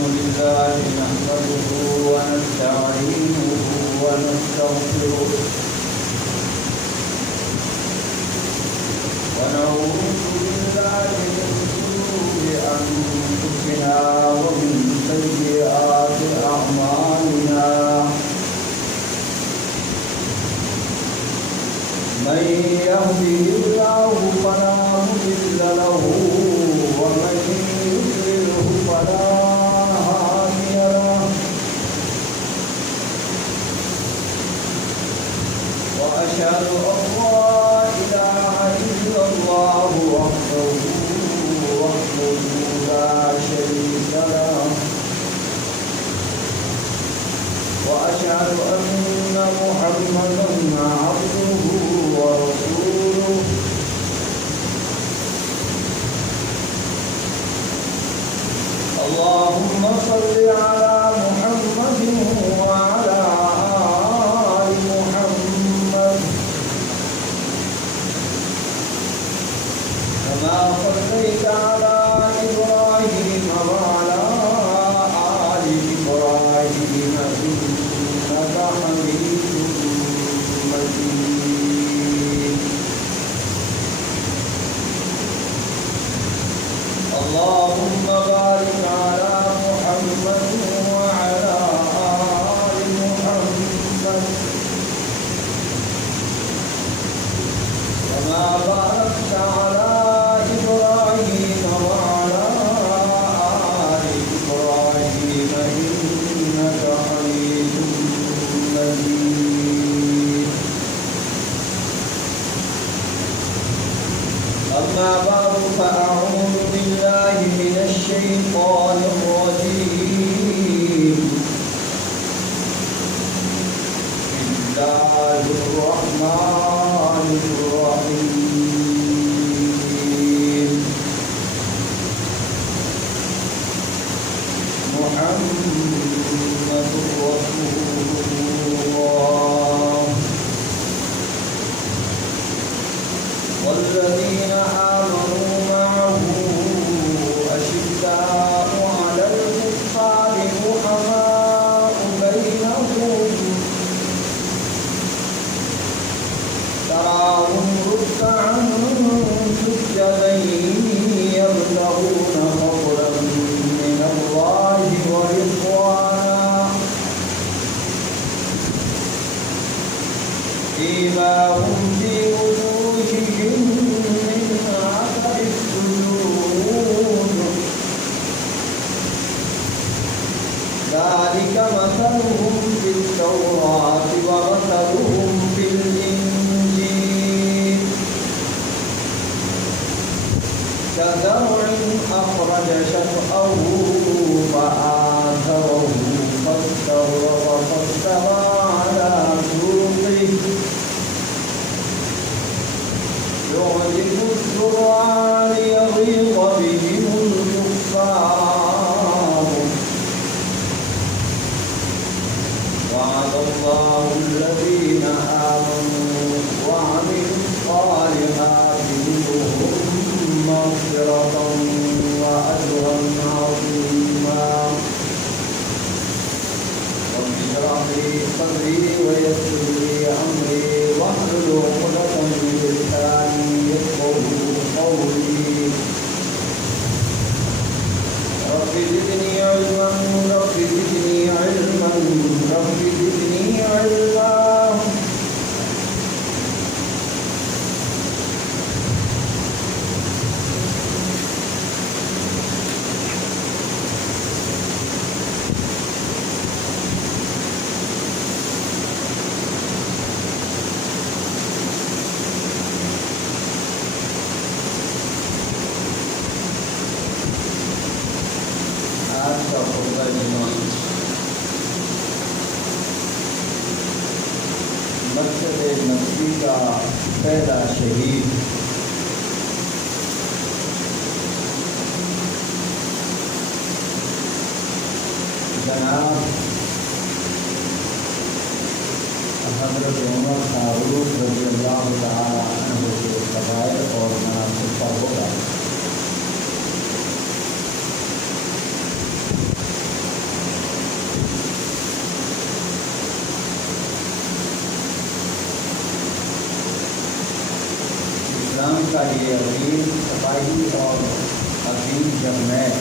لله نحمده ونستعينه ونستغفره ونعوذ بالله من شرور أنفسنا ومن سيئات أعمالنا من يهده الله فلا مضل له ومن يضلله فلا هادي له وأشهد أن لا إله إلا الله وحده لا شريك له وأشهد أن محمدا عبده ورسوله اللهم صل على محمد وعلى آل محمد كما صليت على إبراهيم وعلى آل إبراهيم إنك حميد مجيد اللهم بارك على محمد وعلى آل محمد كما باركت على إبراهيم وعلى آل إبراهيم إنك حميد مجيد أما بعد فأعوذ بالله من الشيطان الرجيم بسم الله الرحمن الرحيم محمد رسول الله والذين آمنوا معه أشداء على الكفار رحماء بينهم تراهم ركعا سجدا يبتغون فضلا من الله ورضوانا سيماهم في وجوههم من أثر السجود ذلك مثلهم في التوراة ومثلهم في الإنجيل كزرع أخرج شطأه فآزره فاستوى على سوقه يعجب الزرع ليغيظ بهم الكفار وعد الله الذين آمنوا وعملوا الصالحات منهم مغفرة وأجرا عظيما رب اشرح لي صدري ويسر لي أمري واحلل عقدة من لساني يفقهوا قولي رب زدني علما رب زدني علما رب زدني علما مسجد نبوی کا پہلا شہید جناب حضرت عمر فاروق رضی اللہ تعالی عنہ کے فضائل اور مناقب پر ہوگا کا یہ عظیم سپاہی اور عظیم جرنیل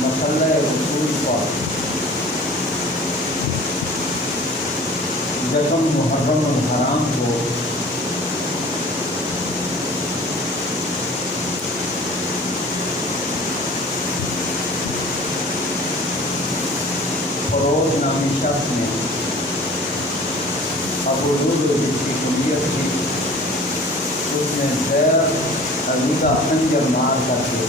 مسئلہ رسول پر یکم محرم الحرام کو فروز نامی شخص نے ابو لولو جس کی کلیت تھی اس نے زیر علی کا خنجر مار کر کے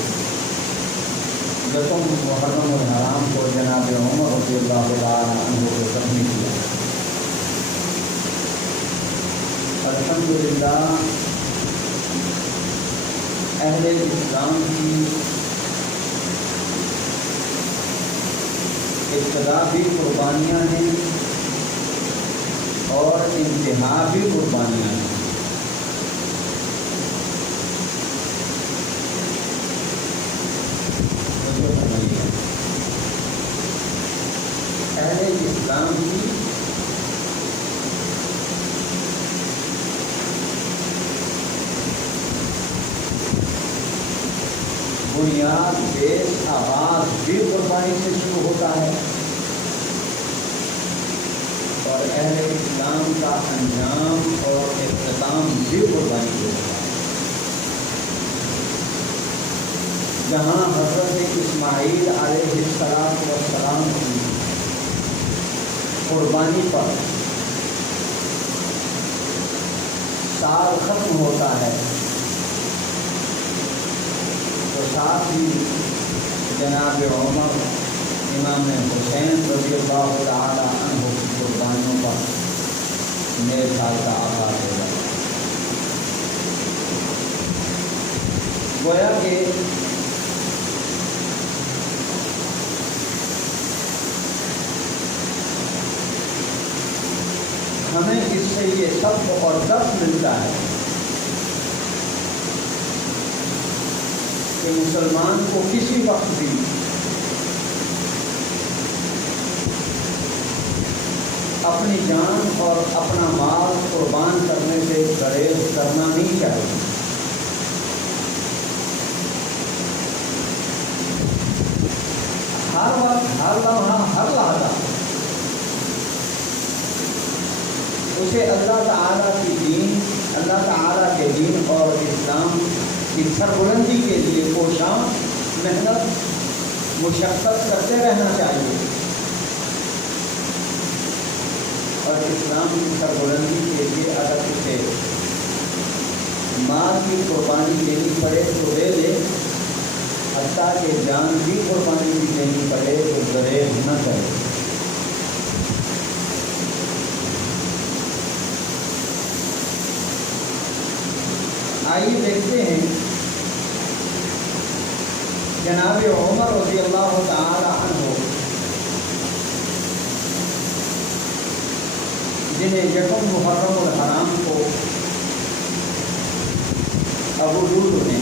یکم محرم الحرام کو جناب عمر رضی اللہ تعالیٰ عنہ کو زخمی کیا۔ الحمدللہ اہل اسلام کی ابتدا بھی قربانیاں ہیں اور انتہا بھی قربانیاں ہیں۔ اہل اسلام کی بنیاد بیس آغاز بھی قربانی سے شروع ہوتا ہے اور اہل اسلام کا انجام اور اختتام بھی قربانی سے ہوتا ہے۔ جہاں حضرت اسماعیل علیہ السلام کی قربانی پر سال ختم ہوتا ہے تو ساتھ ہی جناب عمر امام حسین رضی اللہ تعالی عنہ کی قربانیوں پر نئے سال کا آغاز ہو جاتا ہے۔ گویا کہ ہمیں اس سے یہ سبق اور درس ملتا ہے کہ مسلمان کو کسی وقت بھی اپنی جان اور اپنا مال قربان کرنے سے گریز کرنا نہیں چاہیے۔ ہر وقت، ہر لمحہ، ہر لحظہ اسے اللہ تعالیٰ کی دین، اللہ تعالیٰ کے دین اور اسلام کی سربلندی کے لیے کوشاں محنت مشقت کرتے رہنا چاہیے اور اسلام کی سربلندی کے لیے اگر اسے مال کی قربانی دینی پڑے تو دے دے، حتیٰ کہ جان کی قربانی بھی دینی پڑے تو گریز نہ کرے۔ آئیے دیکھتے ہیں جناب عمر رضی اللہ تعالی عنہ جنہیں یکم محرم الحرام کو ابو لولو نے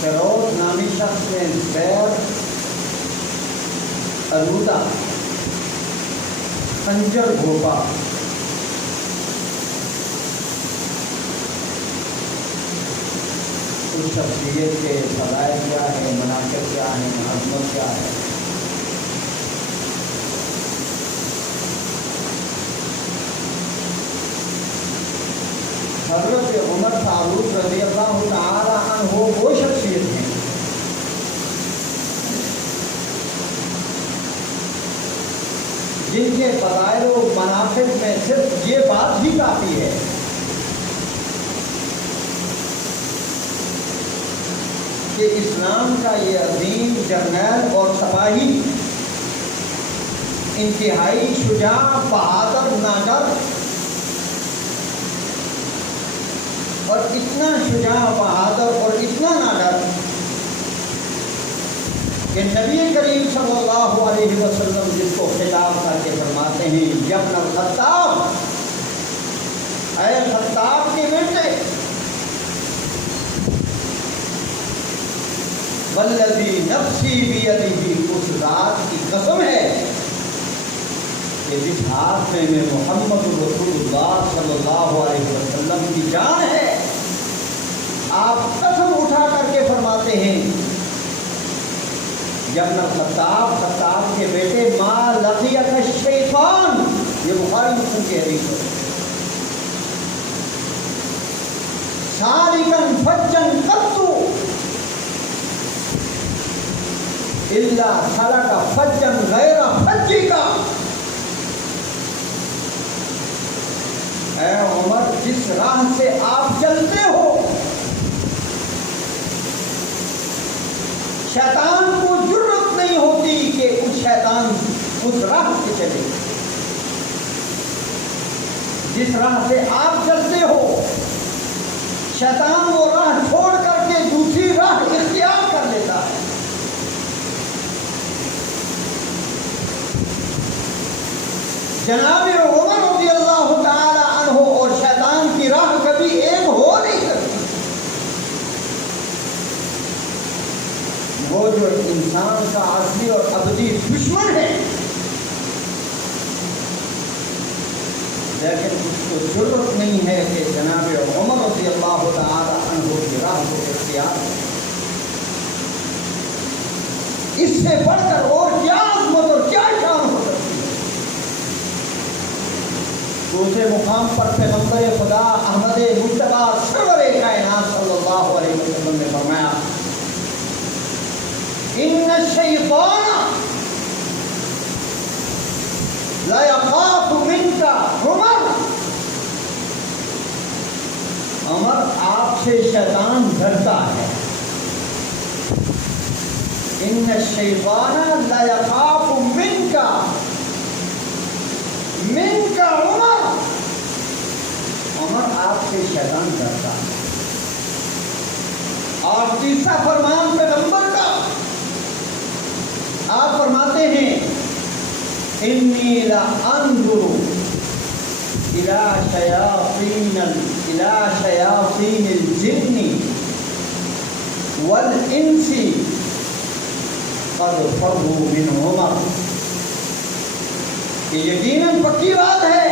فیروز نامی شخص نے زیر علودہ خنجر گھونپا، اس شخصیت کے فضائل کیا ہے، مناقب کیا ہے، عظمت کیا ہے۔ حضرت عمر فاروق رضی اللہ تعالی عنہ وہ شخصیت ہیں جن کے فضائل و مناقب میں صرف یہ بات ہی کافی ہے کہ اسلام کا یہ عظیم جرنیل اور سپاہی انتہائی شجاع، بہادر، ناگر اور اتنا شجاع، بہادر اور اتنا ناگر کہ نبی کریم صلی اللہ علیہ وسلم جس کو خطاب کر کے فرماتے ہیں یا ابن الخطاب، اے خطاب کے بیٹے، والذی نفسی بیدہ، اس ذات کی قسم ہے کہ جس ہاتھ میں محمد رسول اللہ صلی اللہ علیہ وسلم کی جان ہے، آپ قسم اٹھا کر کے فرماتے ہیں ابن خطاب کے بیٹے ما لقیک الشیطان، یہ بخاری مسلم کی حدیث ہے، سالکن فجن قط الا سلک فجن غیر فجک، اے عمر جس راہ سے آپ چلتے ہو شیطان کو جرت نہیں ہوتی کہ اس شیطان اس راہ سے چلے، جس راہ سے آپ چلتے ہو شیطان وہ راہ چھوڑ کر کے دوسری راہ اختیار کر لیتا ہے۔ جناب عمر رضی اللہ تعالی عنہ اور شیطان کی راہ کبھی ایک ہو نہیں سکتی۔ وہ جو انسان کا اصلی اور ابدی دشمن ہے، لیکن اس کو ضرورت نہیں ہے کہ جناب عمر رضی اللہ تعالی عنہ کی راہ کو اختیار کرے۔ اس سے بڑھ کر اور کیا عظمت اور کیا شان ہو سکتی ہے؟ دوسرے مقام پر پیغمبر خدا احمد مجتبی سرور کائنات صلی اللہ علیہ وسلم نے فرمایا ان الشیطان لا یخاف منک عمر، عمر آپ سے شیطان ڈرتا ہے۔ ان الشیطان لا یخاف منک عمر، عمر آپ سے شیطان ڈرتا ہے۔ اور تیسرا فرمان پیغمبر کا، آپ فرماتے ہیں انی لانظر الی شیاطین الجن والانس قد فروا من عمر، کہ یقیناً پکی بات ہے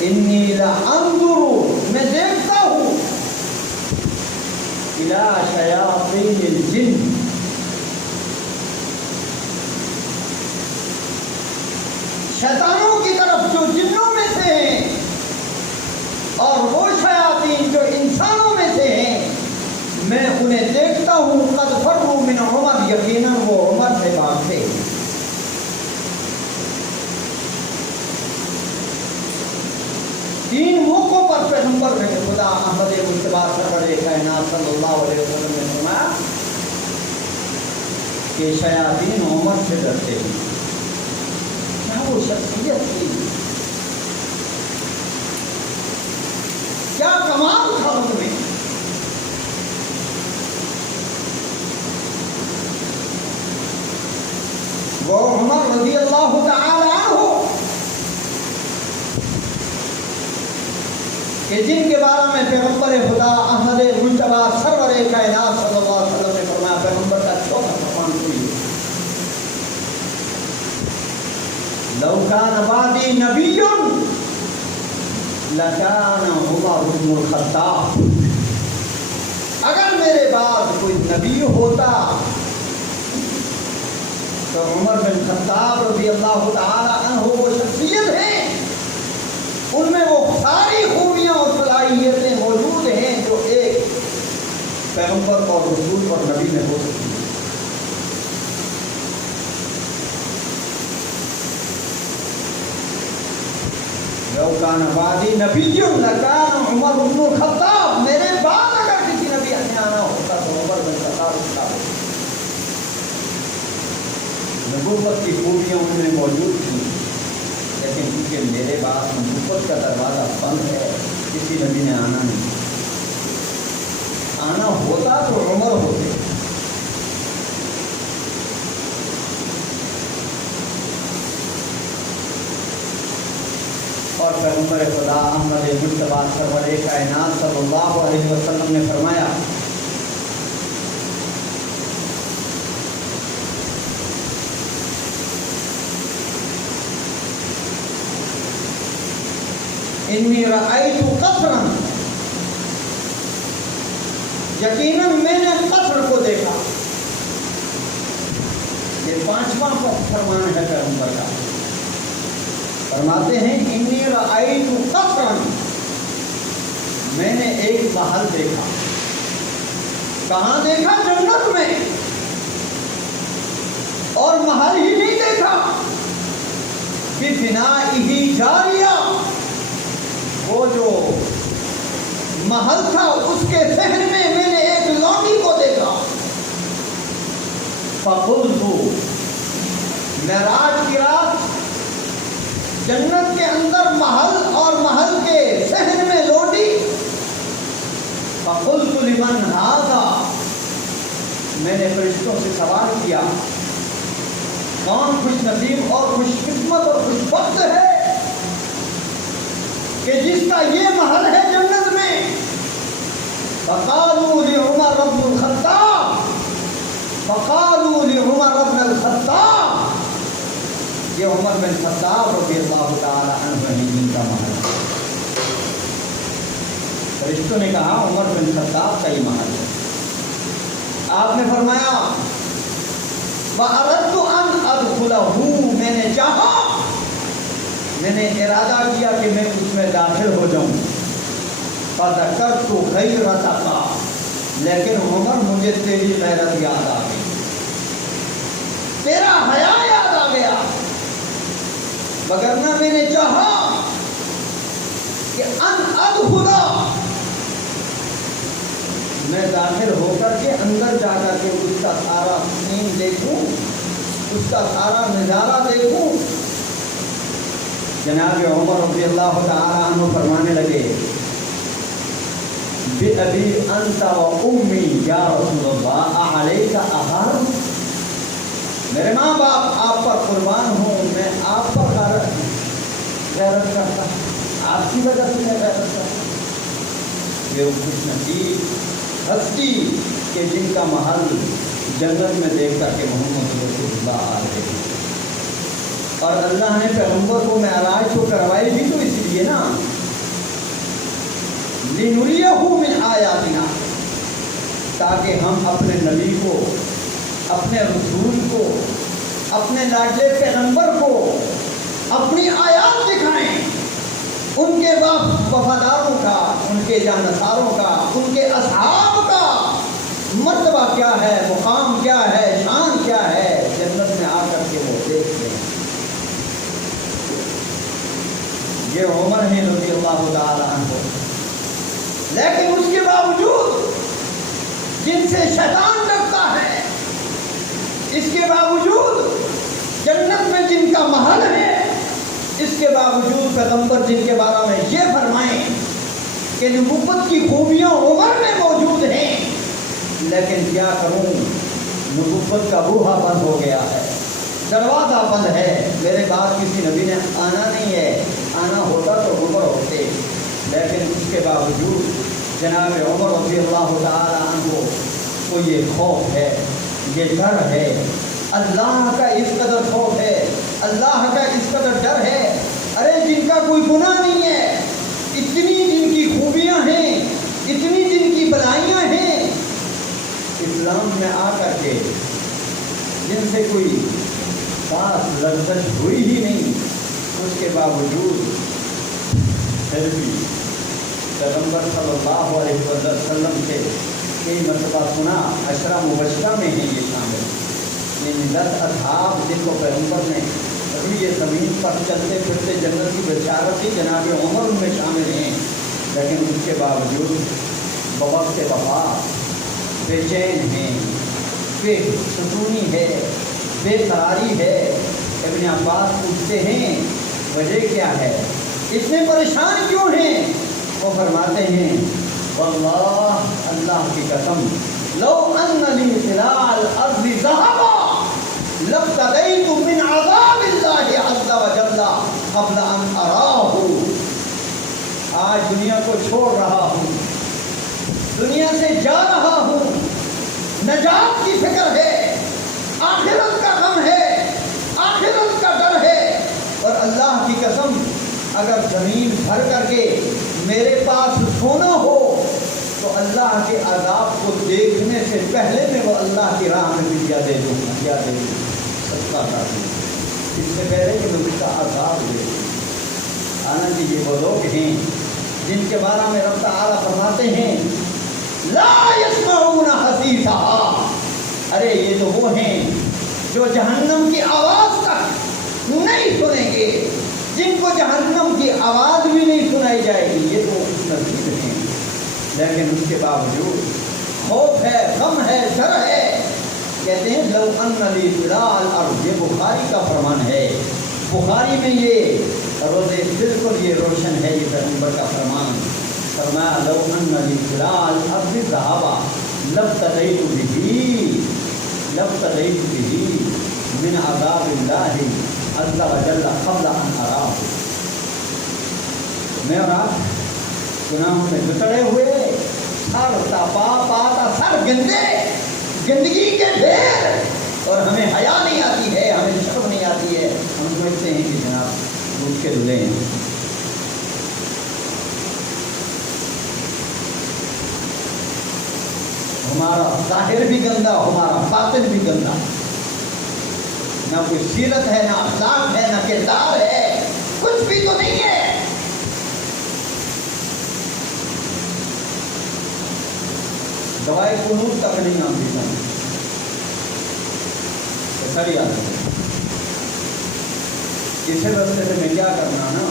انی لانظر، میں دیکھتا ہوں الی شیاطین الجن، شیطانوں کی طرف جو جنوں میں سے ہیں، اور وہ شیاطین جو انسانوں میں سے ہیں، میں انہیں دیکھتا ہوں قد فروا من عمر، یقیناً وہ عمر سے بھاگتے ہیں۔ تین موقعوں پر پیغمبر نے خدا احمد مجتبی سرور کائنات صلی اللہ علیہ وسلم نے فرمایا کہ شیاطین عمر سے ڈرتے ہیں۔ کیا وہ شخصیت تھی، کیا کمال تھا ان میں۔ وہ عمر رضی اللہ تعالی عنہ کہ جن کے بارے میں پیغمبر خدا احمد مجتبی سرور کائنات صلی اللہ علیہ وسلم نے فرمایا، پیغمبر کا چوتھا فرمان سنیے، لو کان بعدی نبی لکان عمر بن الخطاب، اگر میرے بعد کوئی نبی ہوتا تو عمر بن خطاب رضی اللہ تعالی عنہ وہ شخصیت ہے، ان میں وہ ساری خوبیاں اور صلاحیتیں موجود ہیں جو ایک پیغمبر اور رسول اور نبی میں ہو سکتی ہیں۔ لو کان بعدی نبی لکان عمر بن الخطاب، میرے بعد اگر کسی نبی آنا ہوتا تو عمر بن خطاب اس کا ہوتا۔ نبوت کی خوبیاں ان میں موجود تھیں، لیکن کیونکہ میرے بعد نبوت کا دروازہ بند ہے، کسی نبی نے آنا نہیں۔ آنا ہوتا تو عمر ہوتے۔ اور پیغمبر خدا احمد مجتبی سرور کائنات صلی اللہ علیہ وسلم نے فرمایا انی رأیت قصرا، یقیناً میں نے قصر کو دیکھا. یہ 5واں فرمان ہے پیغمبر کا. فرماتے ہیں انی رأیت قصرا، میں نے ایک محل دیکھا. کہاں دیکھا؟ جنت میں. اور محل ہی نہیں دیکھا، بِبِنَائِهِ جَارِيَةٌ، وہ جو محل تھا اس کے صحن میں نے ایک لونڈی کو دیکھا. فَقُلْتُ، معراج کی رات جنت کے اندر محل اور محل کے صحن میں لونڈی. فَقُلْتُ لِمَنْ هَذَا، میں نے فرشتوں سے سوال کیا کون خوش نصیب اور خوش قسمت اور خوش بخت ہے کہ جس کا یہ محل ہے جنت میں. فَقَالُوا لِعُمَرَ بْنِ الْخَطَّابِ، فَقَالُوا لِعُمَرَ بْنِ الْخَطَّابِ، یہ عمر بن خطاب رضی اللہ تعالی عنہ ہیں جن کا محل ہے. فرشتوں نے کہا عمر بن خطاب کا ہی محل ہے. آپ نے فرمایا وَأَرَدْتُ أَنْ أَدْخُلَهُ، میں نے چاہا، میں نے ارادہ کیا کہ میں اس میں داخل ہو جاؤں. فَذَكَرْتُ غَيْرَتَكَ، لیکن عمر مجھے تیری غیرت یاد آ گئی، تیرا حیا یاد آ گیا. وگرنہ میں نے چاہا کہ ان ادخل، میں داخل ہو کر کے اندر جا کر کے اس کا سارا سین دیکھوں، اس کا سارا نظارہ دیکھوں. جناب عمر رضی اللہ تعالی عنہ فرمانے لگے بِأَبِي أَنْتَ وَأُمِّي یا رسول اللہ أَعَلَيْكَ أَغَارُ، میرے ماں باپ آپ پر قربان ہوں، میں آپ پر غیرت کرتا ہوں، آپ کی وجہ سے میں غیرت کرتا ہوں. یہ خوش نصیب ہستی کہ جن کا محل جنت میں دیکھ کر کے محمد رسول اللہ آ رہے ہیں. اور اللہ نے پیغمبر کو معراج کو کروائی بھی تو اس لیے نا، لِنُرِيَهُ مِنْ آیاتنا، تاکہ ہم اپنے نبی کو، اپنے رسول کو، اپنے لاڈلے پیغمبر کو اپنی آیات دکھائیں. ان کے وفاداروں کا، ان کے جانصاروں کا، ان کے اصحاب کا مرتبہ کیا ہے، مقام کیا ہے، شان کیا ہے، جنت میں آ کر کے وہ دیکھ لیں. یہ عمر ہیں رضی اللہ تعالی عنہ. لیکن اس کے باوجود جن سے شیطان ڈرتا ہے، اس کے باوجود جنت میں جن کا محل ہے، اس کے باوجود پیغمبر جن کے بارے میں یہ فرمائیں کہ نبوت کی خوبیاں عمر میں موجود ہیں، لیکن کیا کروں، نبوت کا بوہا بند ہو گیا ہے، دروازہ بند ہے، میرے بعد کسی نبی نے آنا نہیں ہے، آنا ہوتا تو عمر ہوتے. لیکن اس کے باوجود جناب عمر رضی اللہ تعالی عنہ کو یہ خوف ہے، یہ ڈر ہے، اللہ کا اس قدر خوف ہے، اللہ کا اس قدر ڈر ہے. ارے جن کا کوئی گناہ نہیں ہے، اتنی جن کی خوبیاں ہیں، اتنی جن کی بلائیاں ہیں، اسلام میں آ کر کے جن سے کوئی خاص لذت ہوئی ہی نہیں، اس کے باوجود پھر بھی پیغمبر صلی اللہ علیہ وسلم سے کئی مرتبہ سنا، عشرہ مبشرہ میں ہیں یہ شامل. یہ 10 اصحاب جن کو پیغمبر نے ابھی یہ زمین پر چلتے پھرتے جنت کی بشارت کی، جناب عمر ان میں شامل ہیں. لیکن اس کے باوجود بوقت وفات بے چین ہیں، بے سکونی ہے، بے قراری ہے. ابن عباس پوچھتے ہیں وجہ کیا ہے، اتنے پریشان کیوں ہیں؟ وہ فرماتے ہیں واللہ، اللہ کی قسم، لو ان لی طلاع الارض ذهبا لابتغيت من عذاب اللہ عز وجل قبل ان اراہ. آج دنیا کو چھوڑ رہا ہوں، دنیا سے جا رہا ہوں، نجات کی فکر ہے، آخرت کا غم ہے، آخرت کا ڈر ہے. اور اللہ کی قسم اگر زمین بھر کر کے میرے پاس سونا ہو تو اللہ کے عذاب کو دیکھنے سے پہلے میں وہ اللہ کی راہ میں فدیہ دے دوں گا، کیا دے دوں، صدقہ کر دوں، اس سے پہلے کہ میں اس کا عذاب دے دوں۔ حالانکہ یہ وہ لوگ ہیں جن کے بارے میں رب تعالیٰ فرماتے ہیں لا يسمعون حسیسها، ارے یہ تو وہ ہیں جو جہنم کی آواز تک نہیں سنیں گے، جن کو جہنم کی آواز بھی نہیں سنائی جائے گی، یہ تو نصیب ہیں، لیکن اس کے باوجود خوف ہے، غم ہے، ڈر ہے۔ کہتے ہیں لو ان لی طلال الارض، یہ بخاری کا فرمان ہے، بخاری میں یہ روزے بالکل یہ روشن ہے، یہ پیغمبر کا فرمان۔ فرمایا لو ان لی طلال الارض ذهبا لابتغیت به من عذاب اللہ عز وجل قبل ان اراه۔ میں اور آپ گناہوں میں بچڑے ہوئے، سر تپا پاتا، سر گندے، گندگی کے ڈھیر، اور ہمیں حیا نہیں آتی ہے، ہمیں شرم نہیں آتی ہے، ہم سمجھتے ہیں کہ جناب دودھ کے دلے ہیں۔ ہمارا ظاہر بھی گندا، ہمارا باطن بھی گندا، نہ کوئی سیرت ہے، نہ اخلاق ہے، نہ کردار ہے، کچھ بھی تو نہیں ہے۔ دوائی قنوت تک نہیں آتی ہے، سڑی آتی ہے۔ اسی راستے سے میں کیا کرنا نا،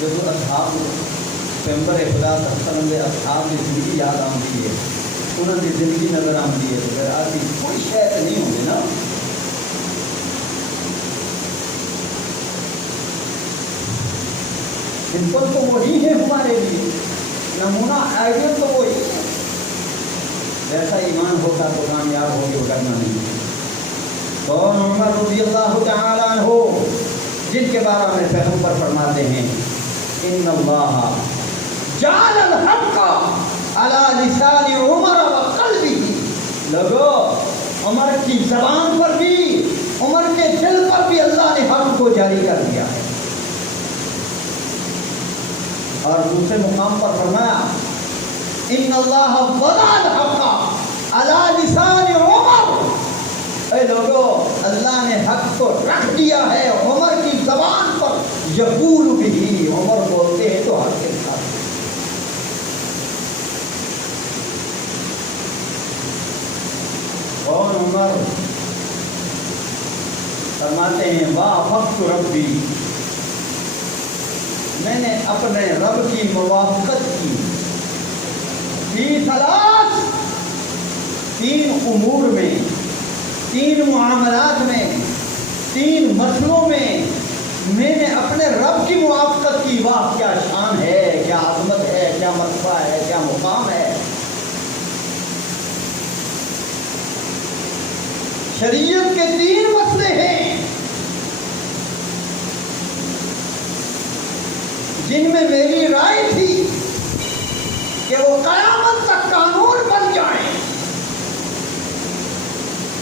جب اصحاب پیغمبر خدا صلی اللہ علیہ وسلم کے اصحاب کی زندگی یاد آتی ہے، انہوں کی زندگی نظر آتی ہے، تو پھر آتی کوئی شاید نہیں ہوگی نا۔ سمپل تو وہی ہے ہمارے لیے، نمونہ آئیڈیل تو وہی ہے، جیسا ایمان ہوتا تو کامیاب ہوگی، وہ کرنا نہیں۔ کون عمر رضی اللہ تعالیٰ عنہ، جن کے بارے میں پیغمبر فرماتے ہیں ان اللہ جعل الحق علی لسان عمر وقلبہ، لوگو عمر کی زبان پر بھی، عمر کے دل پر بھی اللہ نے حق کو جاری کر دیا ہے۔ اور دوسرے مقام پر فرمایا ان اللہ وضع الحق علی لسان عمر، اے لوگو اللہ نے حق کو رکھ دیا ہے عمر کی زبان پر، یقول بھی، عمر بولتے ہیں تو حق کے ساتھ۔ کون عمر؟ فرماتے ہیں وافقت ربی، میں نے اپنے رب کی موافقت کی، فی ثلاث، تین امور میں، تین معاملات میں، تین مسئلوں میں میں نے اپنے رب کی موافقت کی۔ واہ کیا شان ہے، کیا عظمت ہے، کیا مرتبہ ہے، کیا مقام ہے۔ شریعت کے تین مسئلے ہیں جن میں میری رائے تھی کہ وہ قیامت تک قانون بن جائیں،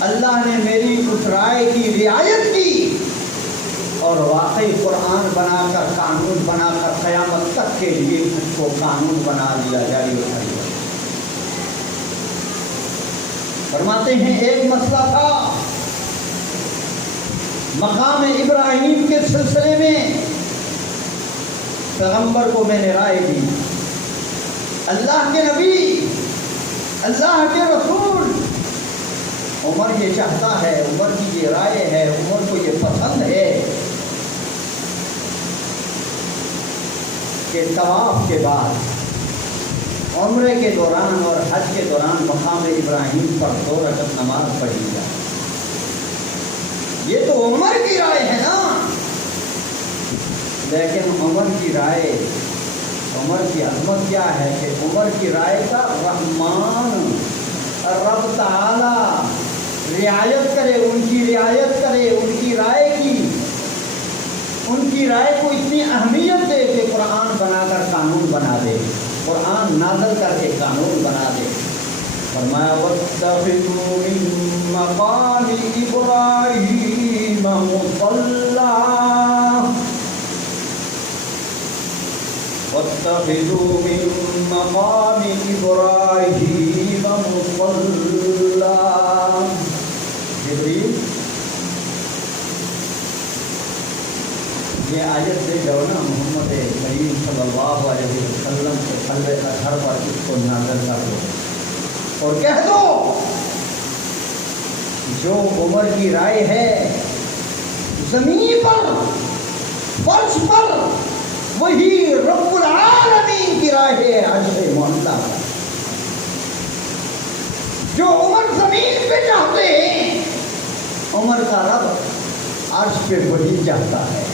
اللہ نے میری اس رائے کی رعایت کی اور واقعی قرآن بنا کر، قانون بنا کر قیامت تک کے لیے اس کو قانون بنا دیا، جاری ہو گیا۔ فرماتے ہیں ایک مسئلہ تھا مقام ابراہیم کے سلسلے میں، پیغمبر کو میں نے رائے دی، اللہ کے نبی، اللہ کے رسول، عمر یہ چاہتا ہے، عمر کی یہ رائے ہے، عمر کو یہ پسند ہے کہ طواف کے بعد، عمرے کے دوران اور حج کے دوران مقام ابراہیم پر 2 رکعت نماز پڑھی جائے۔ یہ تو عمر کی رائے ہے نا، لیکن عمر کی رائے، عمر کی عظمت کیا ہے کہ عمر کی رائے کا رحمان رب تعالی رعایت کرے، ان کی رعایت کرے، ان کی رائے کی، ان کی رائے کو اتنی اہمیت دے کہ قرآن بنا کر قانون بنا دے، قرآن نازل کر کے قانون بنا دے۔ فرمایا وَاتَّخِذُوا مِن مَّقَامِ إِبْرَاهِيمَ مُصَلًّى، واتخذوا من مقام إبراهيم مصلى. جبریل یہ آیت سے جو نا محمد کریم صلی اللہ علیہ وسلم کے قلب اطہر پر اس کو نازل کر دو اور کہہ دو جو عمر کی رائے ہے زمین پر فرش پر وہی رب العالمین کی رائے ہے عرش معلیٰ پر. جو عمر زمین پہ چاہتے ہیں عمر کا رب عرش پہ وہی چاہتا ہے.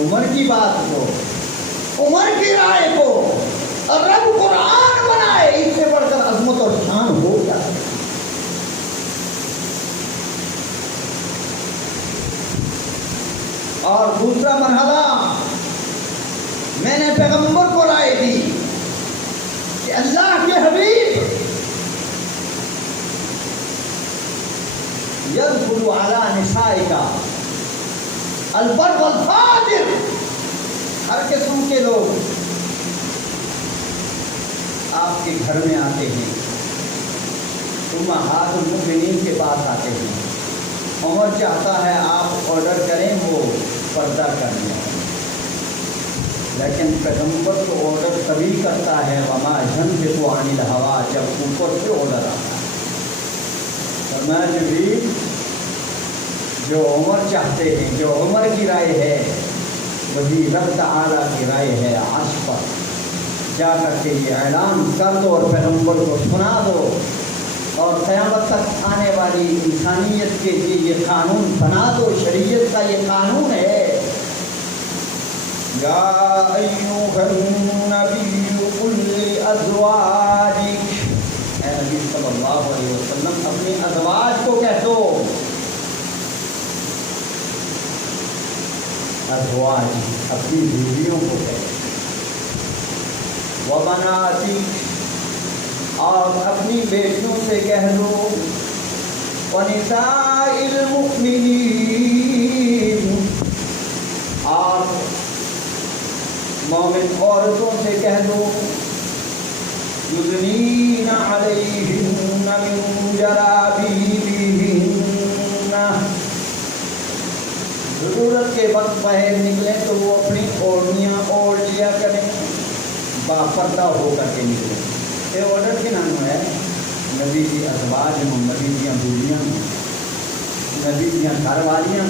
عمر کی بات کو عمر کی رائے کو رب قرآن بنائے اس سے بڑھ کر عظمت اور شان ہو جائے. اور دوسرا مرحلہ میں نے پیغمبر کو رائے دی کہ اللہ کے حبیب یدخل علی نسائک البر والفاجر، ہر قسم کے لوگ آپ کے گھر میں آتے ہیں، امہات المؤمنین کے پاس آتے ہیں. عمر چاہتا ہے آپ آرڈر کریں وہ پردہ کرنے، لیکن پیغمبر تو آرڈر تبھی کرتا ہے وما ينطق عن الهوى، جب اوپر سے آرڈر آتا ہے. فرمایا جبریل جو عمر چاہتے ہیں، جو عمر کی رائے ہے وہی رب تعالیٰ کی رائے ہے عرش پر. جا کر کے یہ اعلان کر دو اور پیغمبر کو سنا دو اور قیامت تک آنے والی انسانیت کے لیے یہ قانون بنا دو. شریعت کا یہ قانون ہے یا ایھا النبی قل لازواجک، اے نبی صلی اللہ علیہ وسلم اپنی ازواج کو کہہ دو، ازواج اپنی بیویوں کو کہہ دو، وبناتک اور اپنی بیٹیوں سے کہہ دو، ونساء المؤمنین اور مومن عورتوں سے کہہ دو، یدنین علیہن من جلابیبہن، ضرورت کے وقت باہر نکلیں تو وہ اپنی اوڑھنیاں اوڑھ لیا کریں، باپردہ ہو کر کے نکلیں. یہ آرڈر کے نام ہے نبی کی ازواج میں، نبی کی بیویاں، نبی کی گھر والیاں.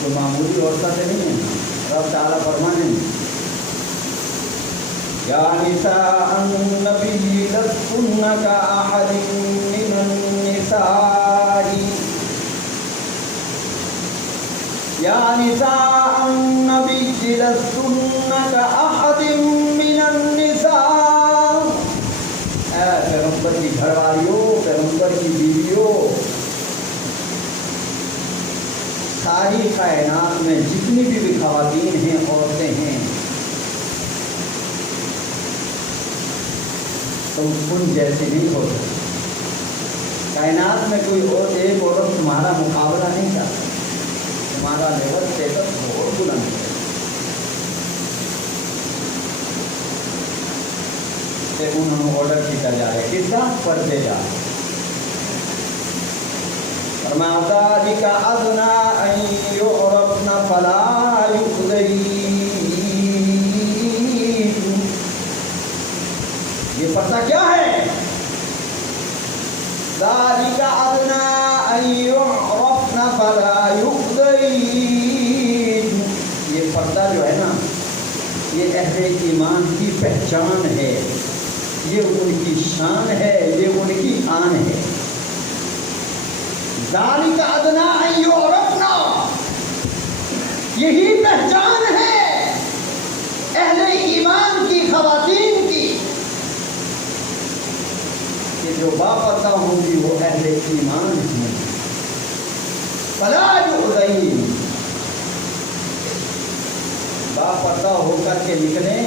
تو معمولی عورتیں سے نہیں ہیں. رب تعالیٰ فرمانے یا نساء النبی لستن کاحد من النساء، یا نساء النبی لستن کاحد من النساء. اے پیغمبر کی گھر والیوں، پیغمبر کی بیویوں، ساری کائنات میں جتنی بھی خواتین ہیں، عورتیں ہیں، تم ان جیسے نہیں ہو سکتے. کائنات میں کوئی اور ایک عورت تمہارا مقابلہ نہیں کر سکتی، تمہارا لیول اسٹیٹس بہت بلند ہے. انہوں نے آرڈر کیا جا رہا ہے کس کا پردے جا رہا ہے. فرمایا ذالک ادنیٰ ان یعرفن فلا یؤذین. یہ پردہ کیا ہے؟ ذالک ادنیٰ ان یعرفن فلا یؤذین. یہ پردہ جو ہے نا، یہ اہل ایمان کی پہچان ہے، یہ ان کی شان ہے، یہ ان کی آن ہے. ذالک ادنیٰ ان یعرفن، یہی پہچان ہے اہل ایمان کی، خواتین کی، کہ جو باپردہ ہوں گی وہ اہل ایمان ہیں. فلا یؤذین، باپردہ ہو کر کے نکلیں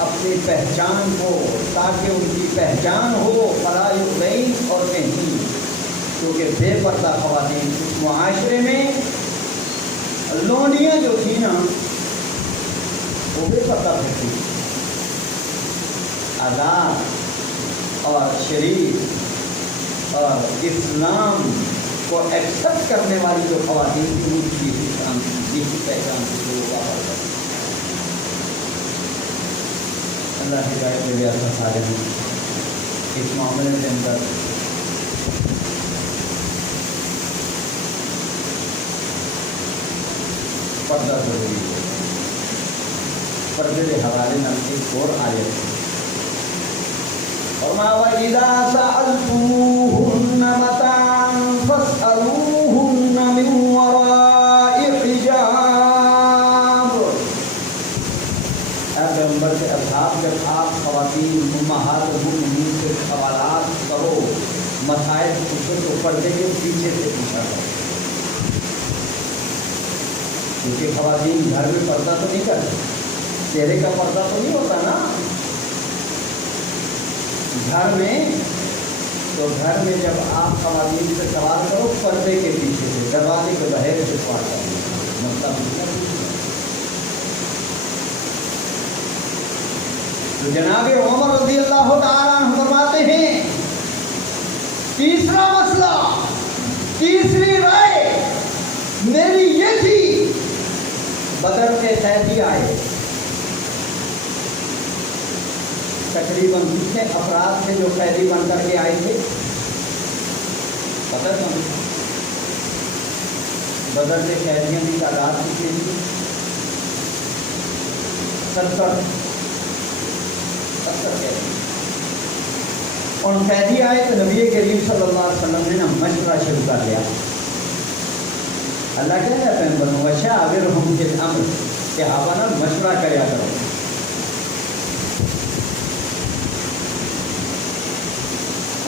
اپنی پہچان کو، تاکہ ان کی پہچان ہو. فلا یؤذین اور نہیں. کیونکہ بے پردہ خواتین اس معاشرے میں لونڈیاں جو تھیں نا وہ بے پردہ تھی، آزاد اور شریف اور اسلام کو ایکسپٹ کرنے والی جو خواتین تھی ان کی پہچان تھی لوگوں کا پردہ۔ اللہ ہدایت کے لیے ایسا سارے ہیں اس معاملے کے اندر پردہ ضروری ہے۔ پردے کے حوالے میں ایک اور آیت ہے، فرمایا وَإِذَا سَأَلْتُمُوهُنَّ مَتَاعًا فَاسْأَلُوهُنَّ مِنْ وَرَاءِ حِجَابٍ۔ اے پیغمبر کے اصحاب، جب آپ خواتین امہات المؤمنین سے سوالات کرو، مسائل پوچھو تو پردے کے پیچھے سے پوچھا کرو، کیونکہ خواتین گھر میں پردہ تو نہیں کرتی، چہرے کا پردہ تو نہیں ہوتا نا گھر میں، تو گھر میں جب آپ خواتین سے سوال کرو پردے کے پیچھے سے، دروازے کے باہر سے سوال کرو، مطلب تو جناب عمر رضی اللہ تعالیٰ عنہ فرماتے ہیں تیسرا مسئلہ، تیسری رائے میری یہ تھی، بدر کے قیدی آئے، تقریباً کتنے افراد تھے جو قیدی بن کر کے آئے تھے پتہ نہیں، بدر کے قیدیوں کی تعداد کتنی تھی؟ 70 قیدی۔ اور قیدی آئے تو نبی کریم صلی اللہ علیہ وسلم نے نا مشورہ شروع کر لیا، اللہ کہہ رہا ہے پیغمبر وَشَاوِرْهُمْ فِي الْأَمْرِ کہ آپ نا مشورہ کریا کرو،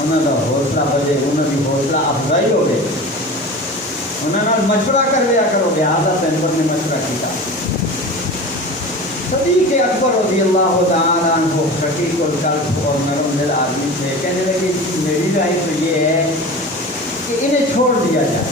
انہوں کا حوصلہ بجے، انہوں کی حوصلہ افزائی ہو گئی، انہوں نے مشورہ کر لیا کرو، لہٰذا پیغمبر نے مشورہ کیا۔ صدیق اکبر رضی اللہ تعالیٰ عنہ رقیق القلب اور نرم دل آدمی تھے، کہنے لگے میری رائے تو یہ ہے کہ انہیں چھوڑ دیا جائے،